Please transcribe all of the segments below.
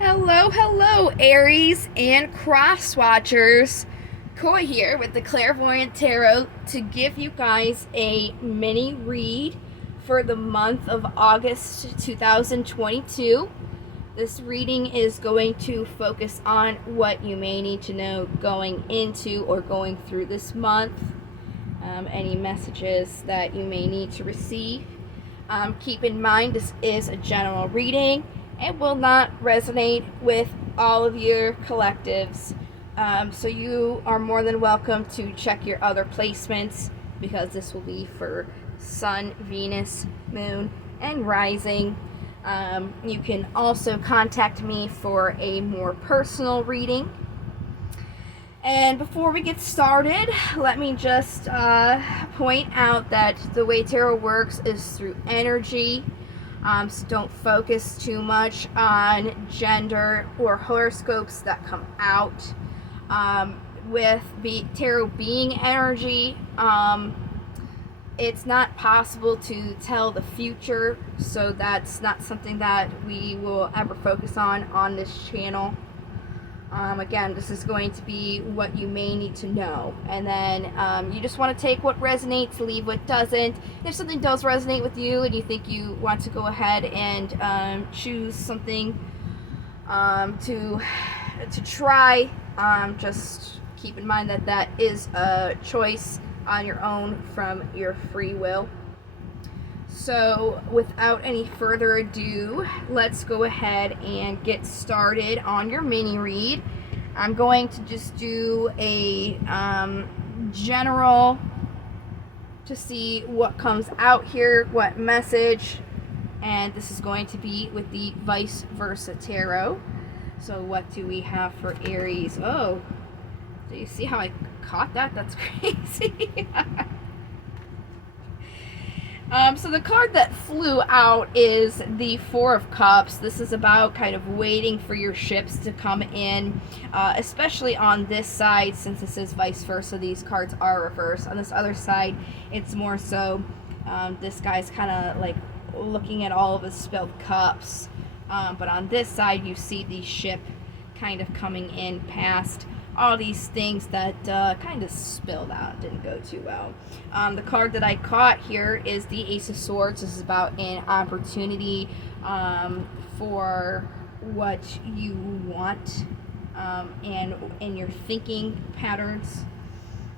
Hello, hello, Aries and cross watchers. Koi here with the Clairvoyant Tarot to give you guys a mini read for the month of August 2022. This reading is going to focus on what you may need to know going into or going through this month, any messages that you may need to receive. Keep in mind, this is a general reading. It will not resonate with all of your collectives. So you are more than welcome to check your other placements because this will be for Sun, Venus, Moon, and Rising. You can also contact me for a more personal reading. And before we get started, let me just point out that the way tarot works is through energy. So don't focus too much on gender or horoscopes that come out. With tarot being energy, it's not possible to tell the future, so that's not something that we will ever focus on this channel. Again, this is going to be what you may need to know. And then you just want to take what resonates, leave what doesn't. If something does resonate with you and you think you want to go ahead and choose something to try, just keep in mind that that is a choice on your own from your free will. So without any further ado, let's go ahead and get started on your mini read. I'm going to just do a general to see what comes out here, what message, and this is going to be with the vice versa tarot. So what do we have for Aries? Oh, do you see how I caught that? That's crazy. So the card that flew out is the Four of Cups. This is about kind of waiting for your ships to come in, especially on this side, since this is vice versa. These cards are reversed. On this other side, it's more so this guy's kind of like looking at all of his spilled cups. But on this side, you see the ship kind of coming in past all these things that kind of spilled out, didn't go too well. The card that I caught here is the Ace of Swords. This is about an opportunity for what you want and in your thinking patterns.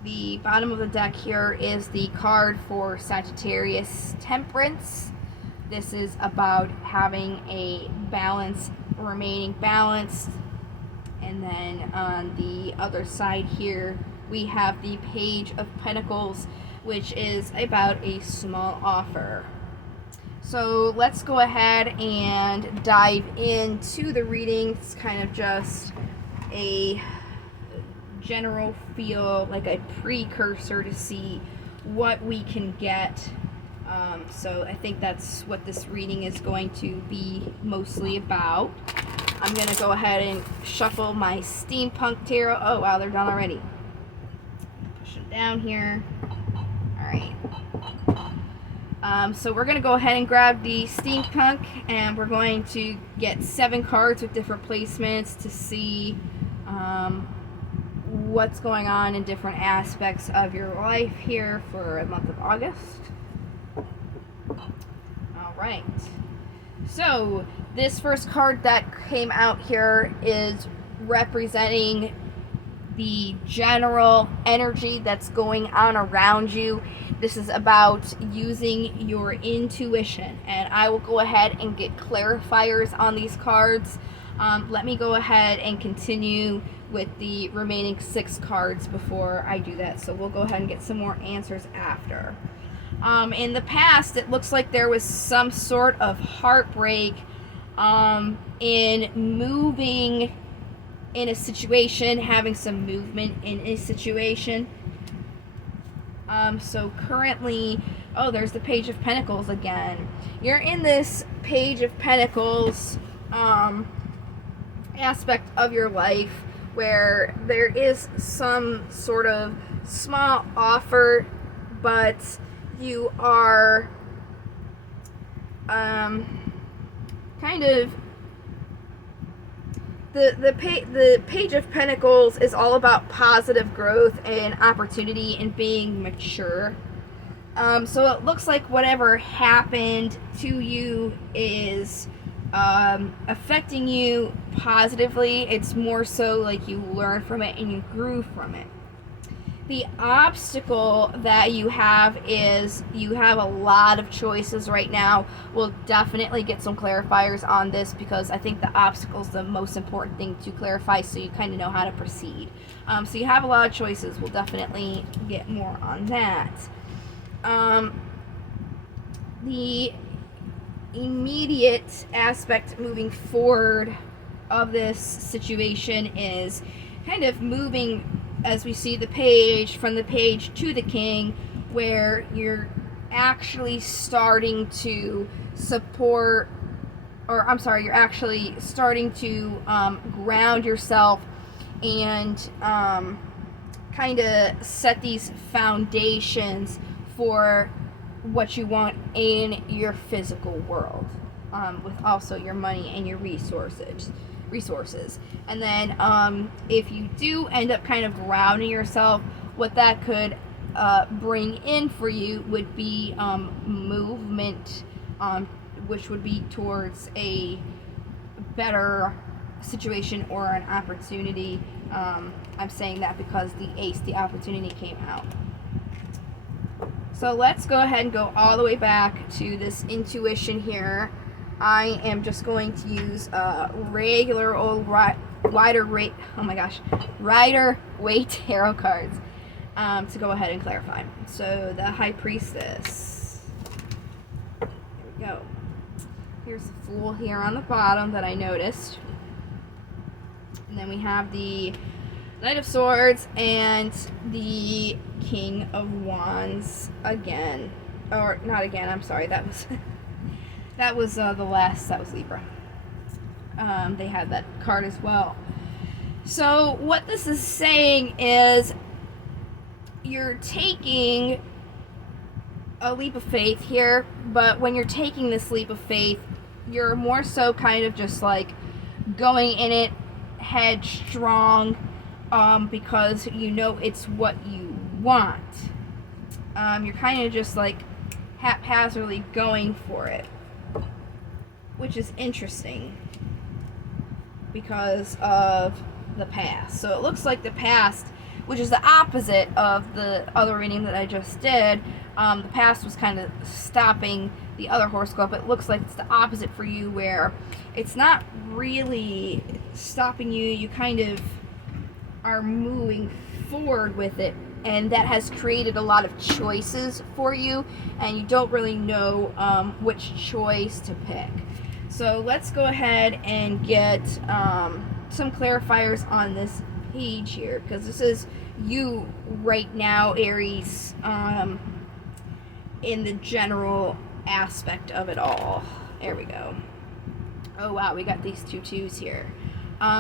The bottom of the deck here is the card for Sagittarius, Temperance. This is about having a balance, remaining balanced. And then on the other side here, we have the Page of Pentacles, which is about a small offer. So let's go ahead and dive into the reading. It's kind of just a general feel, like a precursor to see what we can get. So I think that's what this reading is going to be mostly about. I'm going to go ahead and shuffle my Steampunk Tarot. Oh, wow, they're done already. Push them down here. Alright. So we're going to go ahead and grab the Steampunk, and we're going to get 7 cards with different placements to see what's going on in different aspects of your life here for the month of August. Alright. So, this first card that came out here is representing the general energy that's going on around you. This is about using your intuition, and I will go ahead and get clarifiers on these cards. Let me go ahead and continue with the remaining 6 cards before I do that, so we'll go ahead and get some more answers after. In the past, it looks like there was some sort of heartbreak in moving in a situation, having some movement in a situation. So currently, oh, there's the Page of Pentacles again. You're in this Page of Pentacles aspect of your life where there is some sort of small offer, but you are kind of the Page of Pentacles is all about positive growth and opportunity and being mature. So it looks like whatever happened to you is affecting you positively. It's more so like you learned from it and you grew from it. The obstacle that you have is you have a lot of choices right now. We'll definitely get some clarifiers on this because I think the obstacle is the most important thing to clarify so you kind of know how to proceed. So you have a lot of choices. We'll definitely get more on that. The immediate aspect moving forward of this situation is kind of moving, as we see the page, from the page to the king, where you're actually starting to support, or I'm sorry, you're actually starting to ground yourself and kind of set these foundations for what you want in your physical world, with also your money and your resources. And then if you do end up kind of grounding yourself, what that could bring in for you would be movement, which would be towards a better situation or an opportunity. I'm saying that because the ace, the opportunity, came out. So let's go ahead and go all the way back to this intuition here. I am just going to use regular old Rider Waite tarot cards to go ahead and clarify. So the High Priestess. There we go. Here's the Fool here on the bottom that I noticed. And then we have the Knight of Swords and the King of Wands again. Or not again, I'm sorry, that was that was Libra. They had that card as well. So what this is saying is you're taking a leap of faith here, but when you're taking this leap of faith, you're more so kind of just like going in it headstrong, because you know it's what you want. You're kind of just like haphazardly going for it, which is interesting because of the past. So it looks like the past, which is the opposite of the other reading that I just did, the past was kind of stopping the other horoscope. It looks like it's the opposite for you, where it's not really stopping you. You kind of are moving forward with it, and that has created a lot of choices for you, and you don't really know which choice to pick. So let's go ahead and get some clarifiers on this page here, because this is you right now, Aries, in the general aspect of it all. There we go. Oh wow, we got these two twos here.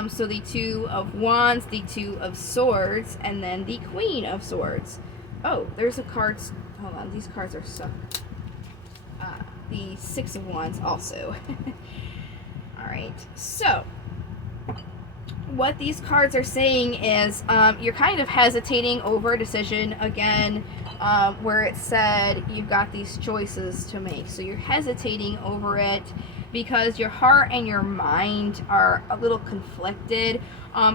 So the Two of Wands, the Two of Swords, and then the Queen of Swords. Oh, there's a card. Hold on, these cards are stuck. The Six of Wands also. Alright, so what these cards are saying is you're kind of hesitating over a decision again, where it said you've got these choices to make. So you're hesitating over it because your heart and your mind are a little conflicted.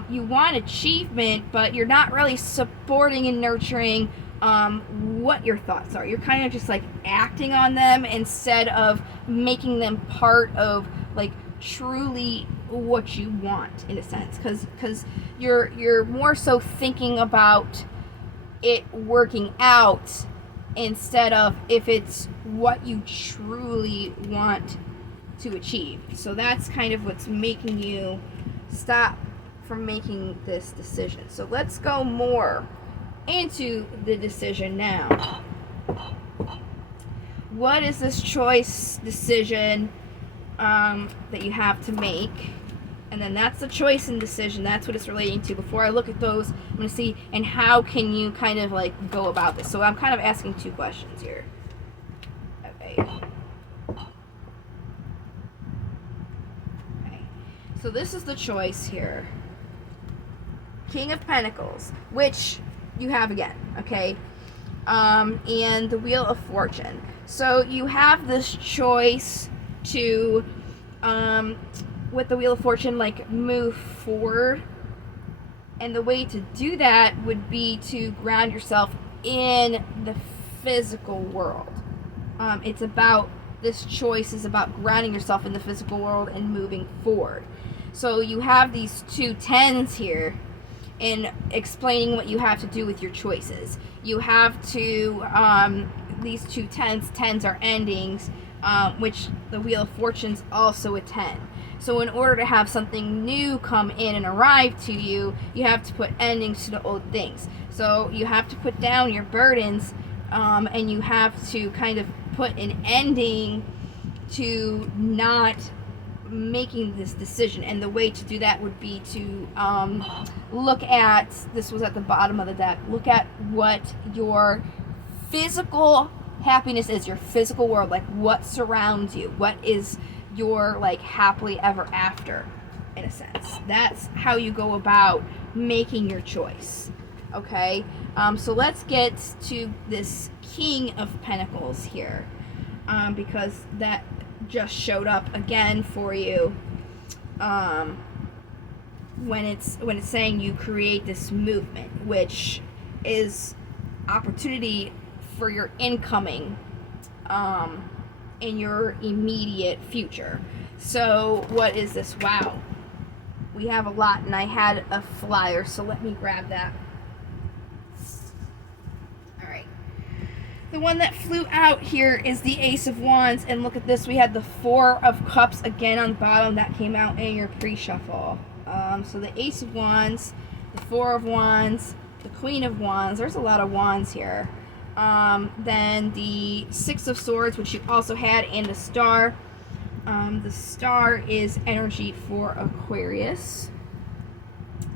You want achievement, but you're not really supporting and nurturing what your thoughts are. You're kind of just like acting on them instead of making them part of like truly what you want, in a sense, because you're more so thinking about it working out instead of if it's what you truly want to achieve. So that's kind of what's making you stop from making this decision. So let's go more into the decision now. What is this choice decision that you have to make? And then that's the choice and decision. That's what it's relating to. Before I look at those, I'm going to see, and how can you kind of like go about this? So I'm kind of asking two questions here. Okay. So this is the choice here. King of Pentacles, which you have again, okay? And the Wheel of Fortune. So you have this choice to, with the Wheel of Fortune, like move forward. And the way to do that would be to ground yourself in the physical world. It's about, this choice is about grounding yourself in the physical world and moving forward. So you have these two tens here in explaining what you have to do with your choices. You have to, these two tens are endings, which the Wheel of Fortune's also a 10. So in order to have something new come in and arrive to you, you have to put endings to the old things. So you have to put down your burdens, and you have to kind of put an ending to not making this decision. And the way to do that would be to look at, this was at the bottom of the deck, look at what your physical happiness is, your physical world, like what surrounds you, what is your like happily ever after, in a sense. That's how you go about making your choice. Okay, so let's get to this King of Pentacles here, because that just showed up again for you, when it's saying you create this movement, which is opportunity for your incoming, in your immediate future. So what is this? Wow, we have a lot, and I had a flyer, so let me grab that. The one that flew out here is the Ace of Wands, and look at this, we had the Four of Cups again on the bottom. That came out in your pre-shuffle. So the Ace of Wands, the Four of Wands, the Queen of Wands, there's a lot of wands here. Then the Six of Swords, which you also had, and the Star. The Star is energy for Aquarius.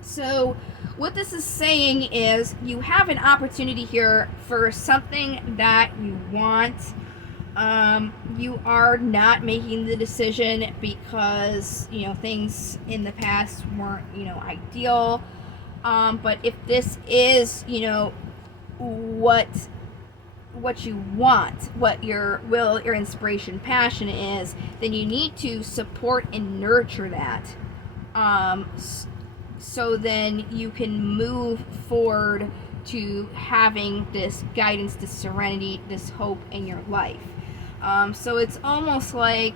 So what this is saying is you have an opportunity here for something that you want. You are not making the decision because, you know, things in the past weren't, you know, ideal. But if this is, you know, what you want, what your will, your inspiration, passion is, then you need to support and nurture that. So then you can move forward to having this guidance, this serenity, this hope in your life. So it's almost like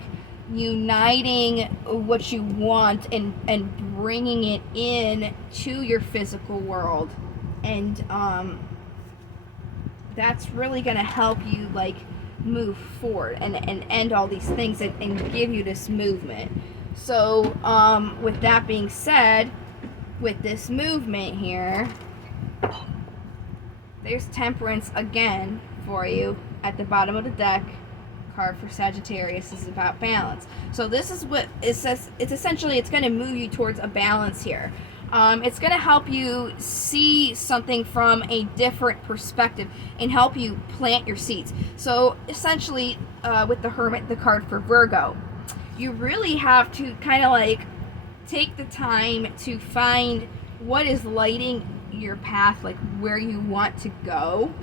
uniting what you want and bringing it in to your physical world. And that's really going to help you like move forward and end all these things and give you this movement. So with that being said, with this movement here, there's Temperance again for you at the bottom of the deck. Card for Sagittarius is about balance. So this is what it says. It's essentially, it's going to move you towards a balance here. It's going to help you see something from a different perspective and help you plant your seeds. So essentially, with the Hermit, the card for Virgo, you really have to kind of like take the time to find what is lighting your path, like where you want to go,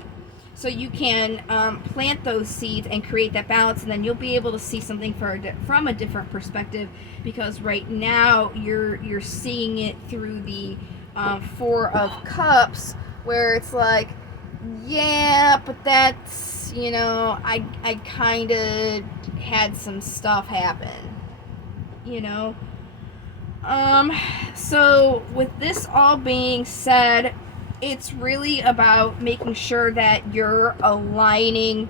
so you can plant those seeds and create that balance, and then you'll be able to see something from a different perspective, because right now you're seeing it through the Four of Cups, where it's like, yeah, but that's, you know, I kind of had some stuff happen, you know. So with this all being said, it's really about making sure that you're aligning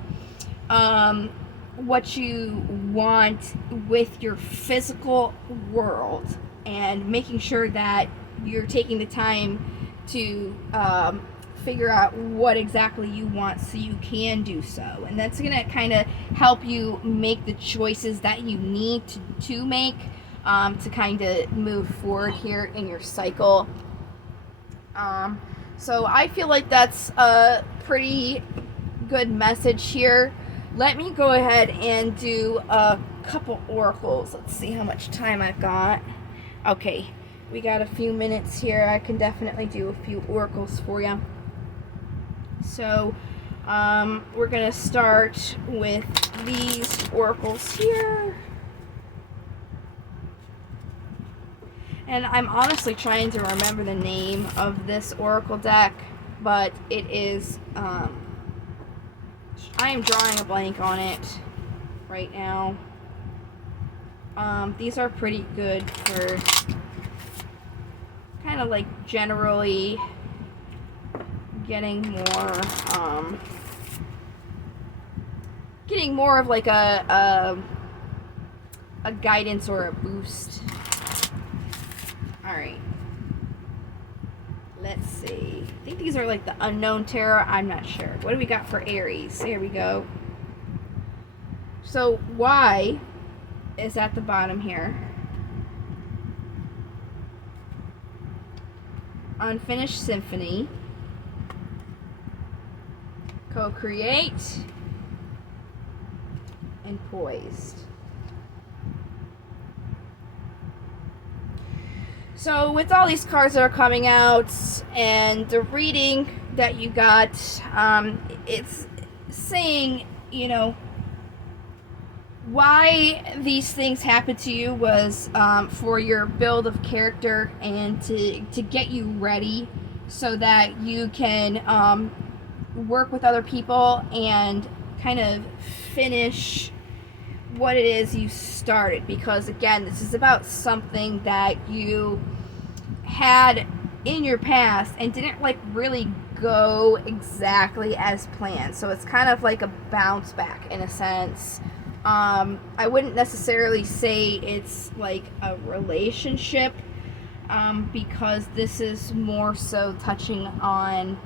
what you want with your physical world, and making sure that you're taking the time to figure out what exactly you want so you can do so. And that's going to kind of help you make the choices that you need to make to kind of move forward here in your cycle. So I feel like that's a pretty good message here. Let me go ahead and do a couple oracles. Let's see how much time I've got. Okay, we got a few minutes here. I can definitely do a few oracles for you. So, we're gonna start with these oracles here. And I'm honestly trying to remember the name of this oracle deck, but it is, I am drawing a blank on it right now. These are pretty good for kind of like generally getting more of like a guidance or a boost. Alright. Let's see. I think these are like the unknown tarot. I'm not sure. What do we got for Aries? Here we go. So Y is at the bottom here. Unfinished Symphony. Co-create. And poised. So with all these cards that are coming out and the reading that you got, it's saying, you know, why these things happened to you was for your build of character and to get you ready so that you can work with other people and kind of finish what it is you started, because again, this is about something that you had in your past and didn't like really go exactly as planned. So it's kind of like a bounce back in a sense. I wouldn't necessarily say it's like a relationship, because this is more so touching on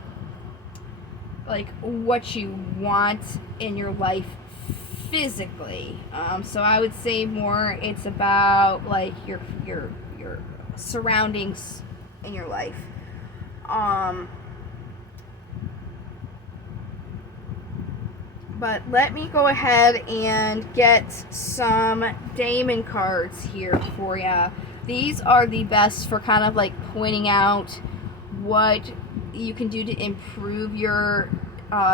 like what you want in your life physically. So I would say more it's about like your surroundings in your life. But let me go ahead and get some Daemon cards here for you. These are the best for kind of like pointing out what you can do to improve your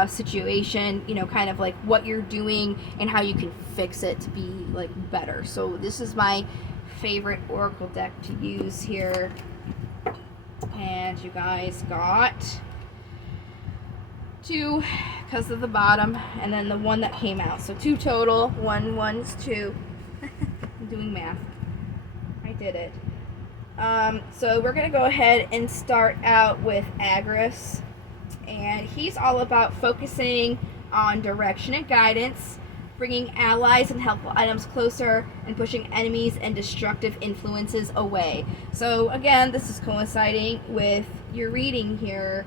situation, you know, kind of like what you're doing and how you can fix it to be like better. So this is my favorite oracle deck to use here, and you guys got 2 because of the bottom and then the one that came out, so 2 total. 1 1's 2. I'm doing math. I did it. So we're gonna go ahead and start out with Aries. And he's all about focusing on direction and guidance, bringing allies and helpful items closer, and pushing enemies and destructive influences away. So again, this is coinciding with your reading here,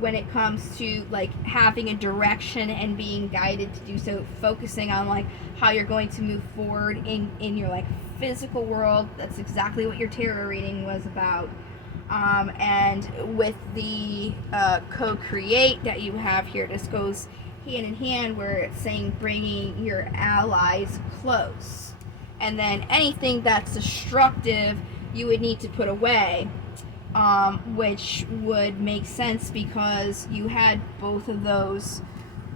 when it comes to like having a direction and being guided to do so, focusing on like how you're going to move forward in your like physical world. That's exactly what your tarot reading was about. And with the co-create that you have here, this goes hand in hand where it's saying bringing your allies close. And then anything that's destructive you would need to put away, which would make sense because you had both of those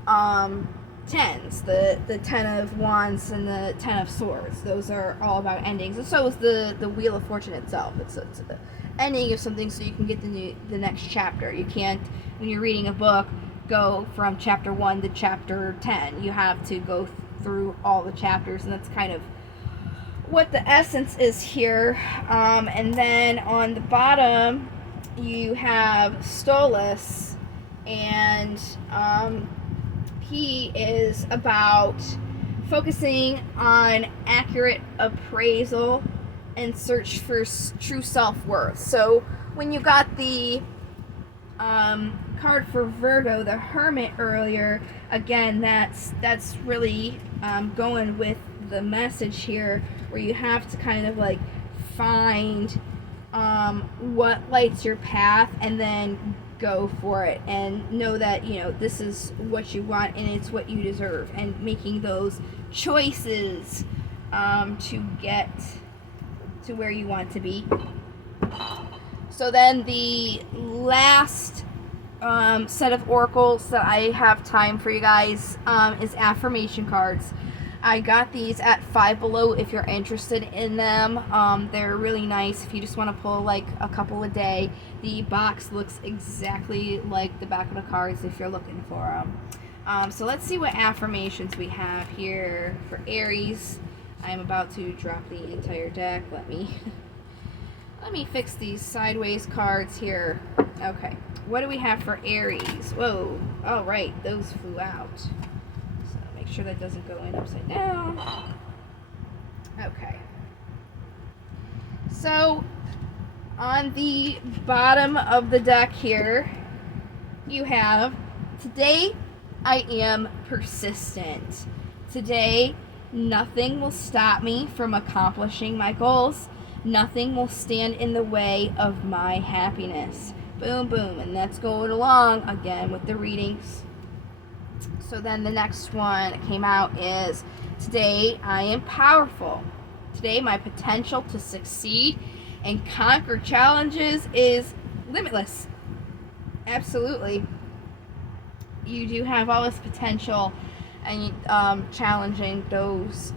tens, the 10 of wands and the 10 of swords. Those are all about endings, and so is the wheel of fortune itself. It's the ending of something so you can get the next chapter. You can't, when you're reading a book, go from chapter 1 to chapter 10. You have to go through all the chapters, and that's kind of what the essence is here. And then on the bottom you have Stolas, and he is about focusing on accurate appraisal and search for true self-worth. So when you got the card for Virgo, the Hermit, earlier, again, that's really going with the message here, where you have to kind of like find what lights your path and then go for it, and know that, you know, this is what you want and it's what you deserve, and making those choices to get to where you want to be. So then the last set of oracles that I have time for you guys is affirmation cards. I got these at Five Below if you're interested in them. They're really nice if you just want to pull like a couple a day. The box looks exactly like the back of the cards if you're looking for them. So let's see what affirmations we have here for Aries. I'm about to drop the entire deck. Let me fix these sideways cards here. Okay, what do we have for Aries? Whoa, all right, those flew out. So make sure that doesn't go in upside down. Okay. So on the bottom of the deck here, you have, today I am persistent. Today, nothing will stop me from accomplishing my goals. Nothing will stand in the way of my happiness. Boom, boom. And that's going along again with the readings. So then the next one that came out is, today I am powerful. Today my potential to succeed and conquer challenges is limitless. Absolutely. You do have all this potential, and challenging those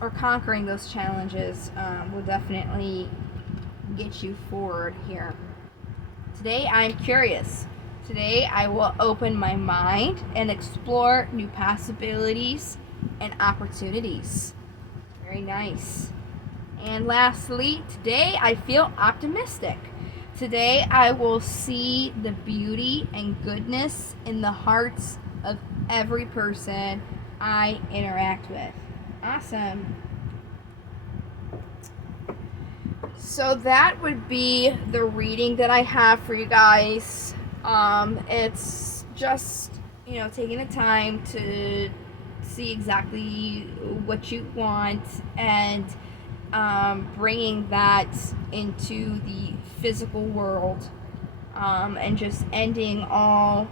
or conquering those challenges will definitely get you forward here. Today I'm curious. Today I will open my mind and explore new possibilities and opportunities. Very nice. And lastly, today I feel optimistic. Today I will see the beauty and goodness in the hearts of every person I interact with. Awesome. So that would be the reading that I have for you guys. It's just, taking the time to see exactly what you want and bringing that into the physical world, and just ending all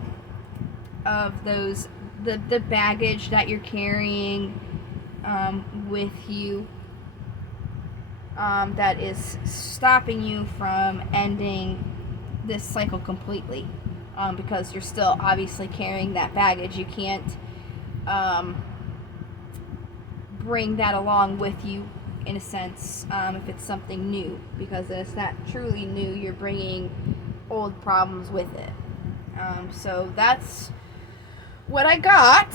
of those the baggage that you're carrying with you, that is stopping you from ending this cycle completely, because you're still obviously carrying that baggage. You can't bring that along with you, in a sense, if it's something new, because it's not truly new. You're bringing old problems with it. So that's what I got.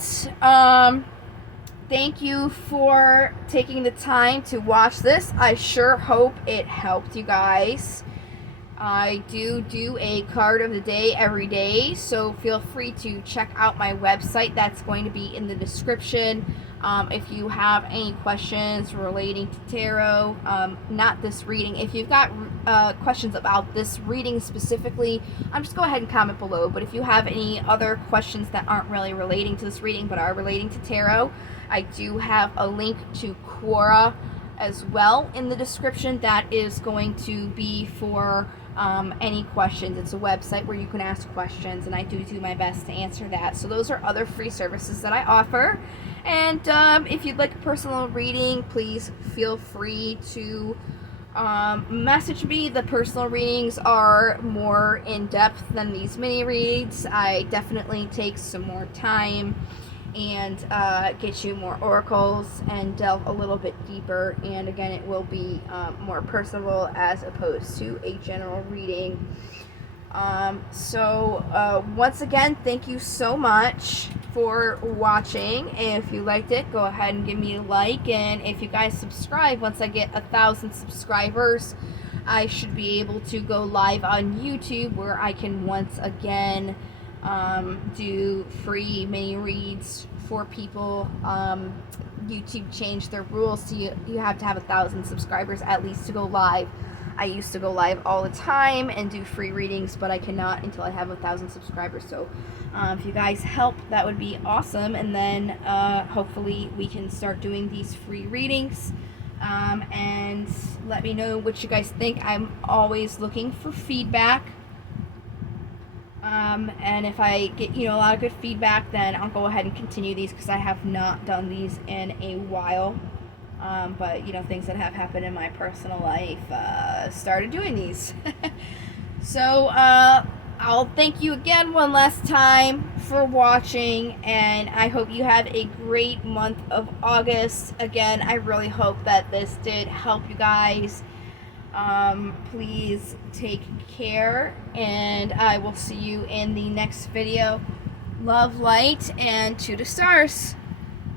Thank you for taking the time to watch this. I sure hope it helped you guys. I do a card of the day every day, so feel free to check out my website. That's going to be in the description. If you have any questions relating to tarot, not this reading, if you've got questions about this reading specifically, just go ahead and comment below. But if you have any other questions that aren't really relating to this reading but are relating to tarot, I do have a link to Quora as well in the description. That is going to be for any questions. It's a website where you can ask questions, and I do my best to answer that. So those are other free services that I offer. And if you'd like a personal reading, please feel free to message me. The personal readings are more in-depth than these mini reads. I definitely take some more time and get you more oracles and delve a little bit deeper. And again, it will be more personal as opposed to a general reading. Once again, thank you so much for watching. If you liked it, go ahead and give me a like. And if you guys subscribe, once I get 1,000 subscribers, I should be able to go live on YouTube, where I can once again do free mini reads for people. YouTube changed their rules, so you have to have 1,000 subscribers at least to go live. I used to go live all the time and do free readings, but I cannot until I have 1,000 subscribers. So if you guys help, that would be awesome. And then hopefully we can start doing these free readings. And let me know what you guys think. I'm always looking for feedback. And if I get a lot of good feedback, then I'll go ahead and continue these, because I have not done these in a while. But, you know, things that have happened in my personal life started doing these. So, I'll thank you again one last time for watching, and I hope you have a great month of August. Again, I really hope that this did help you guys. Please take care, and I will see you in the next video. Love, light, and to the stars.